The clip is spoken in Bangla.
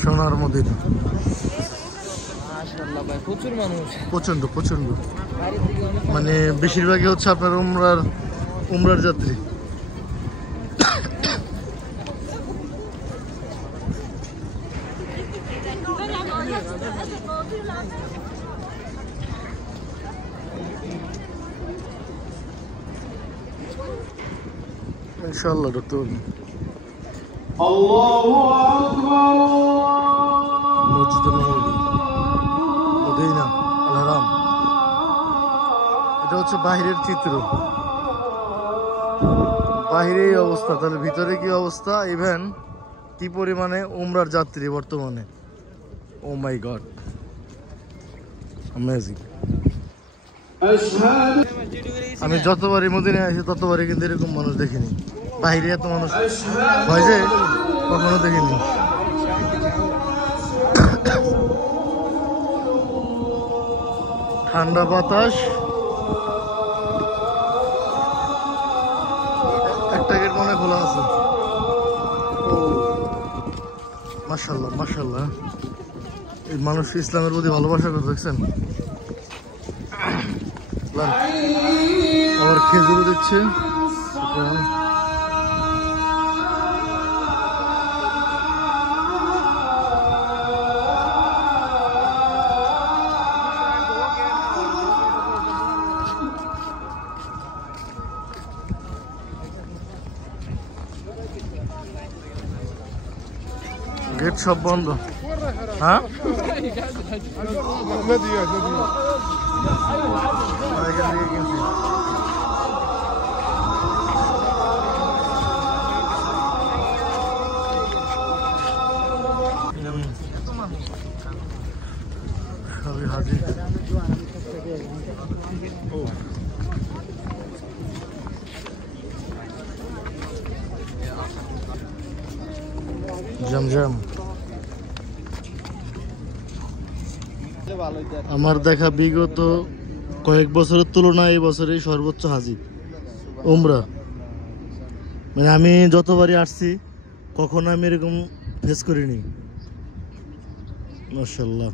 সোনার মদিনা প্রচুর মানুষ, প্রচন্ড প্রচন্ড, মানে বেশিরভাগই হচ্ছে আপনার উমরার যাত্রী। ইনশাআল্লাহ ঢুকতে পারবেন। মসজিদুল নববী, মদিনা আল হারাম। এটা হচ্ছে বাহিরের চিত্র, বাহিরে এই অবস্থা, তাহলে ভিতরে কি অবস্থা, ইভেন কি পরিমাণে উমরার যাত্রী বর্তমানে। ও মাই গড, অ্যামেজিং। আমি যতবারই মদিনায় আসি ততবারই কিন্তু এরকম মানুষ দেখিনি। বাইরে এত মানুষ হয় যে কখনো দেখিনি। ঠান্ডা বাতাস, একটা গেট মনে খোলা আছে। মাশাআল্লাহ মাশাআল্লাহ, এই মানুষ ইসলামের প্রতি ভালোবাসা করে, দেখছেন? আবার খেজুর দিচ্ছে। গেট সব বন্ধ। হ্যাঁ, সবই হাজির। জমজম। আমার দেখা বিগত কয়েক বছরের তুলনায় এই বছরেই সর্বোচ্চ হাজি উমরা। মানে আমি যতবারই আসছি কখনো আমি এরকম ফেস করিনি। মাশাআল্লাহ।